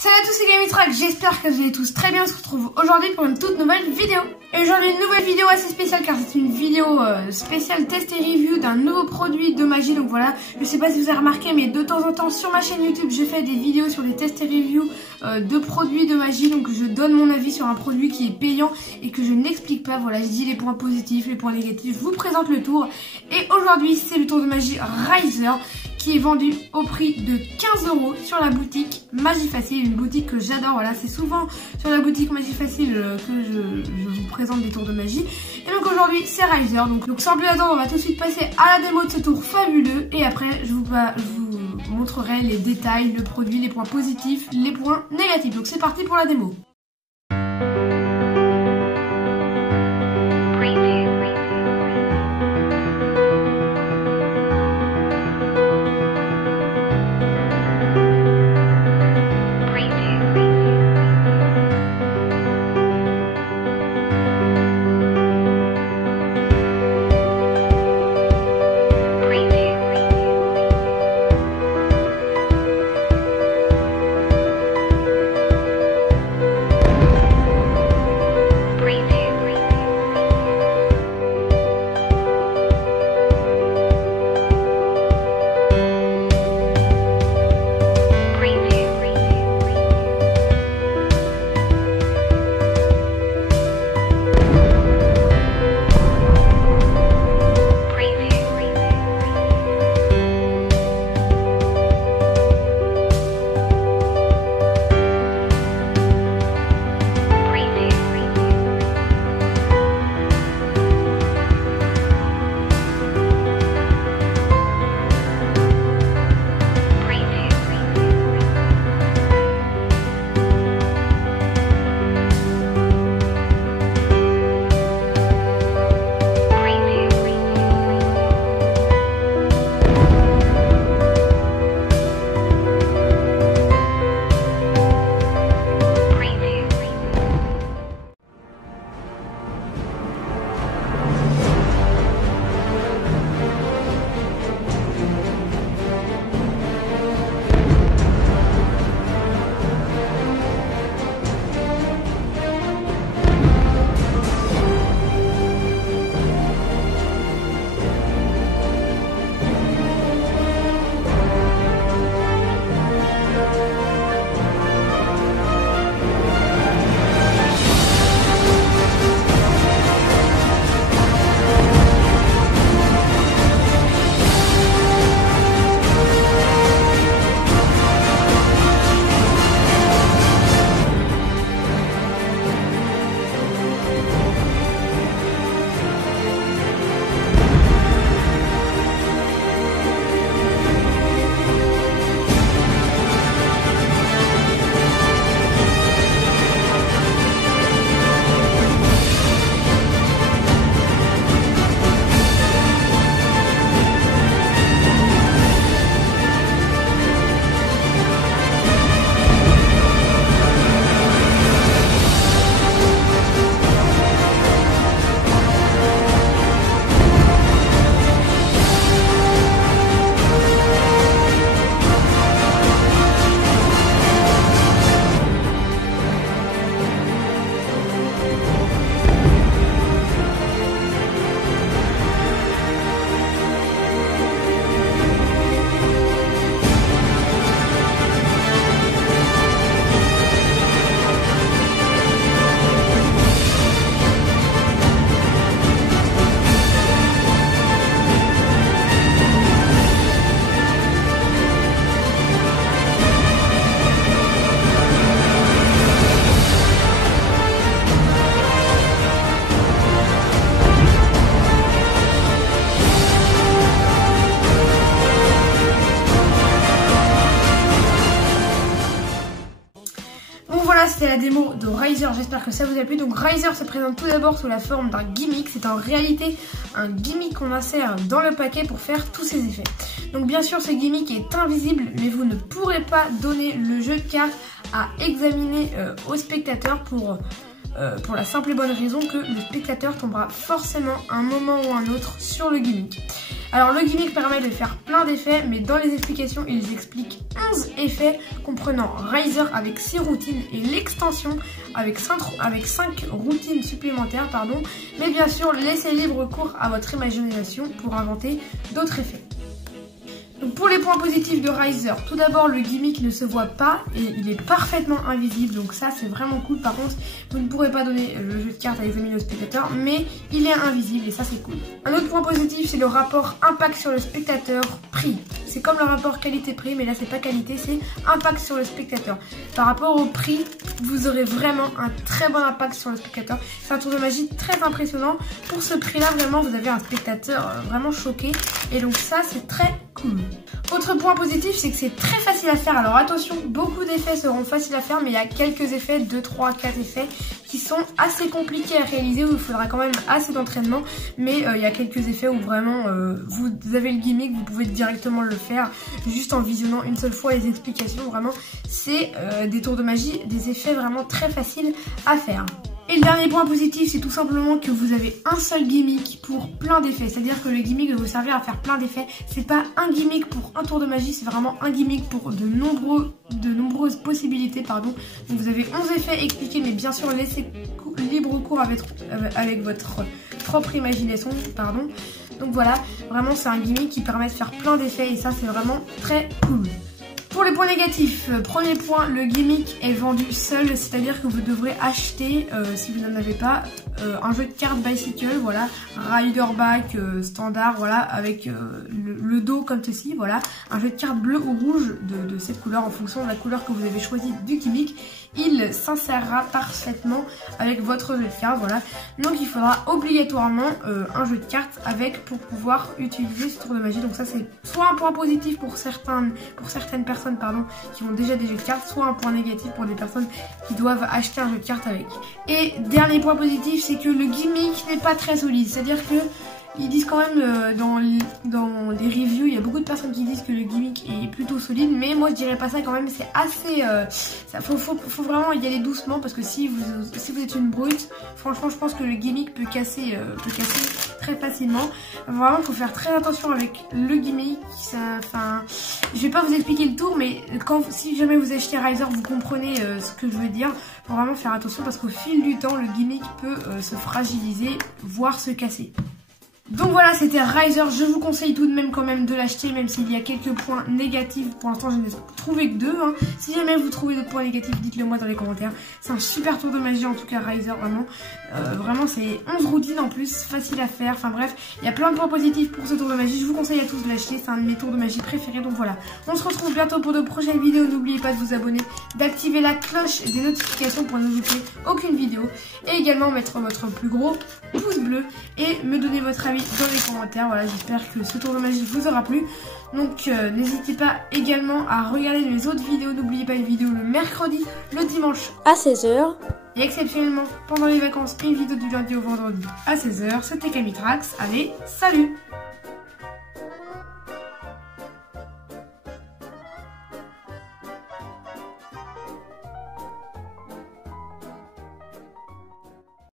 Salut à tous, c'est Gamitrack, j'espère que vous allez tous très bien. On se retrouve aujourd'hui pour une toute nouvelle vidéo. Et aujourd'hui une nouvelle vidéo assez spéciale car c'est une vidéo spéciale test et review d'un nouveau produit de magie. Donc voilà, je sais pas si vous avez remarqué mais de temps en temps sur ma chaîne YouTube je fais des vidéos sur les tests et reviews de produits de magie. Donc je donne mon avis sur un produit qui est payant et que je n'explique pas. Voilà, je dis les points positifs, les points négatifs, je vous présente le tour. Et aujourd'hui c'est le tour de magie Riser qui est vendu au prix de 15 € sur la boutique Magie Facile, une boutique que j'adore. Voilà, c'est souvent sur la boutique Magie Facile que je vous présente des tours de magie. Et donc aujourd'hui c'est Riser, donc sans plus attendre on va tout de suite passer à la démo de ce tour fabuleux et après je vous montrerai les détails, le produit, les points positifs, les points négatifs. Donc c'est parti pour la démo. C'était la démo de Riser, j'espère que ça vous a plu. Donc Riser se présente tout d'abord sous la forme d'un gimmick. C'est en réalité un gimmick qu'on insère dans le paquet pour faire tous ces effets. Donc bien sûr ce gimmick est invisible mais vous ne pourrez pas donner le jeu de cartes à examiner au spectateur pour la simple et bonne raison que le spectateur tombera forcément un moment ou un autre sur le gimmick. Alors le gimmick permet de faire plein d'effets, mais dans les explications ils expliquent 11 effets comprenant Riser avec 6 routines et l'extension avec 5 routines supplémentaires, mais bien sûr laissez libre cours à votre imagination pour inventer d'autres effets. Donc pour les points positifs de Riser, tout d'abord le gimmick ne se voit pas et il est parfaitement invisible, donc ça c'est vraiment cool. Par contre vous ne pourrez pas donner le jeu de cartes à examiner au spectateur, mais il est invisible et ça c'est cool. Un autre point positif c'est le rapport impact sur le spectateur prix. C'est comme le rapport qualité-prix, mais là c'est pas qualité, c'est impact sur le spectateur. Par rapport au prix, vous aurez vraiment un très bon impact sur le spectateur. C'est un tour de magie très impressionnant. Pour ce prix là vraiment vous avez un spectateur vraiment choqué et donc ça c'est très cool. Autre point positif, c'est que c'est très facile à faire. Alors attention, beaucoup d'effets seront faciles à faire, mais il y a quelques effets, 2, 3, 4 effets qui sont assez compliqués à réaliser, où il faudra quand même assez d'entraînement. Mais il y a quelques effets où vraiment vous avez le gimmick, vous pouvez directement le faire juste en visionnant une seule fois les explications. Vraiment, c'est des tours de magie, des effets vraiment très faciles à faire. Et le dernier point positif, c'est tout simplement que vous avez un seul gimmick pour plein d'effets. C'est-à-dire que le gimmick va vous servir à faire plein d'effets. C'est pas un gimmick pour un tour de magie, c'est vraiment un gimmick pour de nombreuses possibilités. Donc vous avez 11 effets expliqués, mais bien sûr laissez libre cours avec votre propre imagination. Donc voilà, vraiment c'est un gimmick qui permet de faire plein d'effets et ça c'est vraiment très cool. Pour les points négatifs, premier point, le gimmick est vendu seul, c'est-à-dire que vous devrez acheter, si vous n'en avez pas, un jeu de cartes Bicycle, voilà, Rider Back standard, voilà, avec le dos comme ceci, voilà, un jeu de cartes bleu ou rouge de cette couleur en fonction de la couleur que vous avez choisie du gimmick. Il s'insérera parfaitement avec votre jeu de cartes, voilà. Donc il faudra obligatoirement un jeu de cartes avec pour pouvoir utiliser ce tour de magie. Donc ça c'est soit un point positif pour certaines personnes qui ont déjà des jeux de cartes, soit un point négatif pour des personnes qui doivent acheter un jeu de cartes avec. Et dernier point positif, c'est que le gimmick n'est pas très solide, c'est-à-dire que ils disent quand même dans les reviews, il y a beaucoup de personnes qui disent que le gimmick est plutôt solide, mais moi je dirais pas ça quand même, c'est assez... faut vraiment y aller doucement parce que si vous êtes une brute, franchement je pense que le gimmick peut casser très facilement. Vraiment il faut faire très attention avec le gimmick, je vais pas vous expliquer le tour, mais si jamais vous achetez Riser, vous comprenez ce que je veux dire. Faut vraiment faire attention parce qu'au fil du temps, le gimmick peut se fragiliser, voire se casser. Donc voilà, c'était Riser. Je vous conseille tout de même quand même de l'acheter, même s'il y a quelques points négatifs. Pour l'instant, je n'ai trouvé que 2. Si jamais vous trouvez d'autres points négatifs, dites-le moi dans les commentaires. C'est un super tour de magie, en tout cas Riser, vraiment. Vraiment, c'est 11 routines en plus, facile à faire. Enfin bref, il y a plein de points positifs pour ce tour de magie. Je vous conseille à tous de l'acheter. C'est un de mes tours de magie préférés. Donc voilà, on se retrouve bientôt pour de prochaines vidéos. N'oubliez pas de vous abonner, d'activer la cloche des notifications pour ne louper aucune vidéo. Et également mettre votre plus gros pouce bleu et me donner votre avis dans les commentaires. Voilà, j'espère que ce tour de magie vous aura plu. Donc n'hésitez pas également à regarder mes autres vidéos. N'oubliez pas une vidéo le mercredi, le dimanche à 16 h et exceptionnellement pendant les vacances une vidéo du lundi au vendredi à 16 h. C'était Camitrax. Allez, salut!